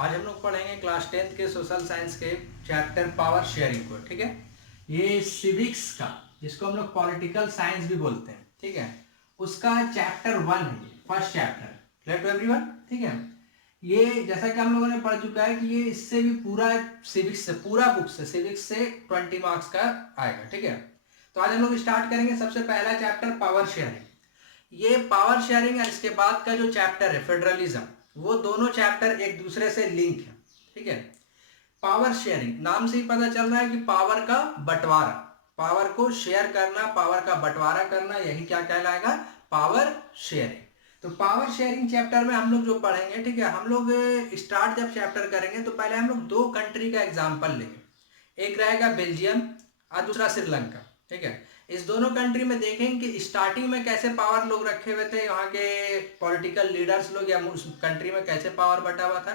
आज हम लोग पढ़ेंगे क्लास 10th के सोशल साइंस के चैप्टर पावर शेयरिंग को। ठीक है, ये सिविक्स का, जिसको हम लोग पॉलिटिकल साइंस भी बोलते हैं, ठीक है, उसका चैप्टर 1 है, first chapter. Clear to everyone? ठीक है, ये जैसा कि हम लोगों ने पढ़ चुका है कि ये इससे भी पूरा सिविक्स से, पूरा बुक से सिविक्स से 20 मार्क्स का आएगा। ठीक है, तो आज हम लोग स्टार्ट करेंगे। सबसे पहला चैप्टर पावर शेयरिंग। ये पावर शेयरिंग और इसके बाद का जो चैप्टर है फेडरलिज्म, वो दोनों चैप्टर एक दूसरे से लिंक है। ठीक है, पावर शेयरिंग नाम से ही पता चल रहा है कि पावर का बंटवारा, पावर को शेयर करना, पावर का बंटवारा करना, यही क्या कहलाएगा? Power sharing. तो पावर शेयरिंग चैप्टर में हम लोग जो पढ़ेंगे, ठीक है, हम लोग स्टार्ट जब चैप्टर करेंगे तो पहले हम लोग दो कंट्री का एग्जांपल लेंगे। एक रहेगा बेल्जियम और दूसरा श्रीलंका। ठीक है, इस दोनों कंट्री में देखेंगे कि स्टार्टिंग में कैसे पावर लोग रखे हुए थे, वहाँ के पॉलिटिकल लीडर्स लोग, या उस कंट्री में कैसे पावर बटा हुआ था,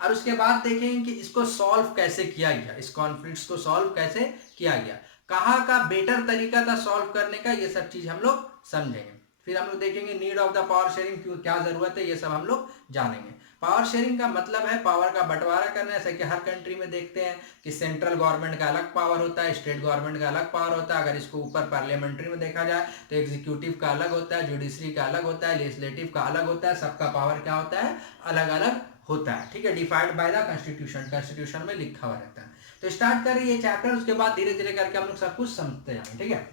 और उसके बाद देखेंगे कि इसको सॉल्व कैसे किया गया, इस कॉन्फ्लिक्ट्स को सॉल्व कैसे किया गया, कहाँ का बेटर तरीका था सॉल्व करने का, ये सब चीज हम लोग समझेंगे। फिर हम लोग देखेंगे need of the power sharing, क्यों, क्या जरूरत है, ये सब हम लोग जानेंगे। पावर शेयरिंग का मतलब है पावर का बंटवारा करना। जैसे कि हर कंट्री में देखते हैं कि सेंट्रल गवर्नमेंट का अलग पावर होता है, स्टेट गवर्नमेंट का अलग पावर होता है। अगर इसको ऊपर पार्लियामेंट्री में देखा जाए तो एग्जीक्यूटिव का अलग होता है, जुडिशरी का अलग होता है, लेजिस्लेटिव का अलग होता है। सबका पावर क्या होता है? अलग अलग होता है। ठीक है, defined by the constitution, constitution में लिखा हुआ रहता है। तो स्टार्ट करें ये चैप्टर, उसके बाद धीरे धीरे करके हम लोग सब कुछ समझते जाएंगे। ठीक है,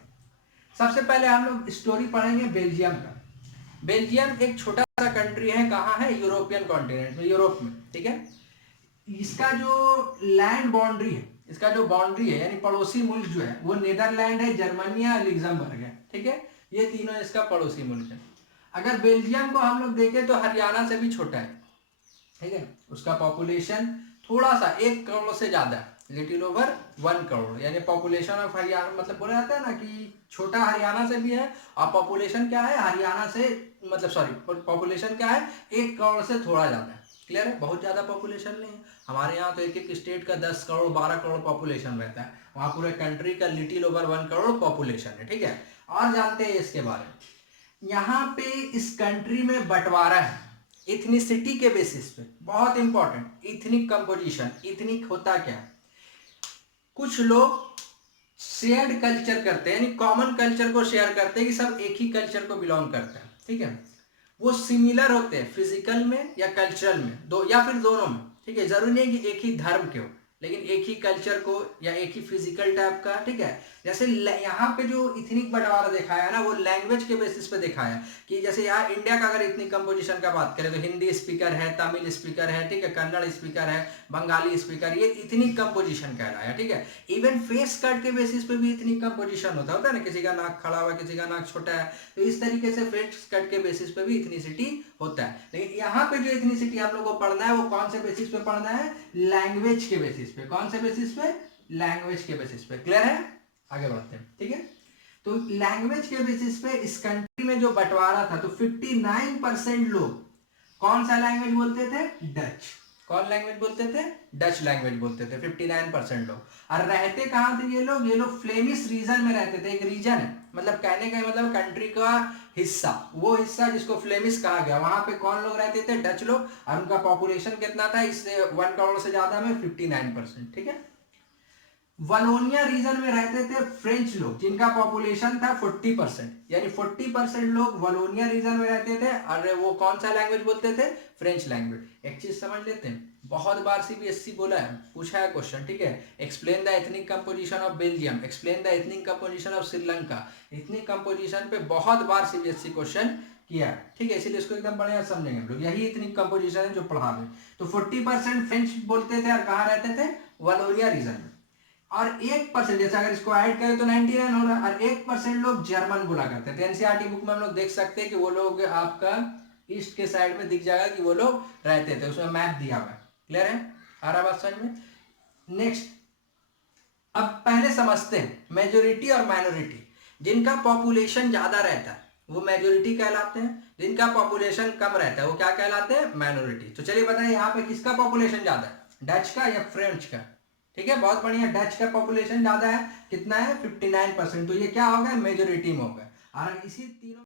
सबसे पहले हम लोग स्टोरी पढ़ेंगे बेल्जियम का। बेल्जियम एक छोटा सा कंट्री है, कहाँ है? यूरोपियन कॉन्टिनेंट में, यूरोप में। ठीक है, इसका जो लैंड बाउंड्री है, इसका जो बाउंड्री है यानी पड़ोसी मुल्क जो है वो नीदरलैंड है, जर्मनी है, लग्जमबर्ग है। ठीक है, ये तीनों इसका पड़ोसी मुल्क है। अगर बेल्जियम को हम लोग देखें तो हरियाणा से भी छोटा है। ठीक है, उसका पॉपुलेशन थोड़ा सा 1 करोड़ से ज्यादा है, लिटिल ओवर 1 करोड़, यानी पॉपुलेशन ऑफ हरियाणा, मतलब बोला जाता है ना कि छोटा हरियाणा से भी है, और पॉपुलेशन क्या है हरियाणा से, मतलब सॉरी, पॉपुलेशन क्या है 1 करोड़ से थोड़ा ज्यादा है। क्लियर है? बहुत ज्यादा पॉपुलेशन नहीं है। हमारे यहाँ तो एक एक स्टेट का 10 करोड़ 12 करोड़ पॉपुलेशन रहता है, वहां पूरे कंट्री का लिटिल ओवर 1 करोड़ पॉपुलेशन है। ठीक है, और जानते हैं इसके बारे में, यहाँ पे इस कंट्री में बंटवारा है इथनिसिटी के बेसिस पे। बहुत इंपॉर्टेंट, इथनिक कंपोजिशन। इथनिक होता क्या है? कुछ लोग शेयर्ड कल्चर करते हैं, यानी कॉमन कल्चर को शेयर करते हैं, कि सब एक ही कल्चर को बिलोंग करता है। ठीक है, वो सिमिलर होते हैं फिजिकल में या कल्चरल में, दो या फिर दोनों में। ठीक है, जरूरी नहीं कि एक ही धर्म के हो, लेकिन एक ही कल्चर को या एक ही फिजिकल टाइप का। ठीक है, जैसे यहाँ पे जो इथनिक बंटवारा दिखाया है ना, वो लैंग्वेज के बेसिस पे दिखाया है कि जैसे यहाँ इंडिया का अगर इथनिक कंपोजिशन का बात करें तो हिंदी स्पीकर है, तमिल स्पीकर है, ठीक है, कन्नड़ स्पीकर है, बंगाली स्पीकर, ये इथनिक कंपोजिशन कहलाया है। ठीक है, इवन फेस कट के बेसिस पे भी इथनिक कंपोजिशन होता है ना, किसी का नाक खड़ा हुआ, किसी का नाक छोटा है, तो इस तरीके से फेस कट के बेसिस पे भी इथनिसिटी होता है। लेकिन यहाँ पे जो इथनिसिटी आप लोगों को पढ़ना है वो कौन से बेसिस पे पढ़ना है? लैंग्वेज के बेसिस पे। कौन से बेसिस पे? लैंग्वेज के बेसिस पे। क्लियर है? आगे बढ़ते हैं। ठीक है, तो लैंग्वेज के बेसिस पे इस कंट्री में जो बंटवारा था, तो 59% लोग कौन सा लैंग्वेज बोलते थे? डच। कौन लैंग्वेज बोलते थे? डच लैंग्वेज बोलते थे 59% लोग। और रहते कहाँ थे ये लोग? ये लोग फ्लेमिश रीजन में रहते थे। एक रीजन है, मतलब कहने का मतलब कंट्री का हिस्सा, वो हिस्सा जिसको फ्लेमिश कहा गया, वहां पे कौन लोग रहते थे? डच लोग। और उनका पॉपुलेशन कितना था? इससे 1 करोड़ से ज्यादा में 59%। ठीक है, वलोनिया रीजन में रहते थे फ्रेंच लोग, जिनका पॉपुलेशन था 40%, यानी 40% लोग वलोनिया रीजन में रहते थे, और वो कौन सा लैंग्वेज बोलते थे? French language. एक चीज समझ लेते हैं, बहुत बार सीबीएसई बोला है, पूछा है क्वेश्चन। ठीक है, explain the ethnic composition of Belgium, explain the ethnic composition of Sri Lanka. Ethnic composition पे बहुत बार सीबीएसई क्वेश्चन किया है। ठीक है, इसीलिए इसको एकदम बढ़िया समझेंगे हम लोग। यही इतनी कंपोजिशन है जो पढ़ा रहे। तो 40% फ्रेंच बोलते थे और कहाँ रहते थे? वलोनिया रीजन में। और 1%, जैसे अगर इसको ऐड करें तो 99 हो रहा है, और 1% लोग जर्मन बोला करते थे। एनसीईआरटी बुक में हम लोग देख सकते हैं कि वो लोग आपका ईस्ट के साइड में दिख जाएगा कि वो लोग रहते थे, उसमें मैप दिया हुआ है। क्लियर है? आ रहा बात समझ में? नेक्स्ट, अब पहले समझते हैं मेजोरिटी और माइनॉरिटी। जिनका पॉपुलेशन ज्यादा रहता है वो मेजोरिटी कहलाते हैं, जिनका पॉपुलेशन कम रहता है वो क्या कहलाते हैं? माइनॉरिटी। तो चलिए बताइए यहाँ पे किसका पॉपुलेशन ज्यादा है, डच का या फ्रेंच का? ठीक है, बहुत बढ़िया, डच का पॉपुलेशन ज्यादा है। कितना है? 59%। तो ये क्या होगा? मेजोरिटी में होगा। और इसी तीनों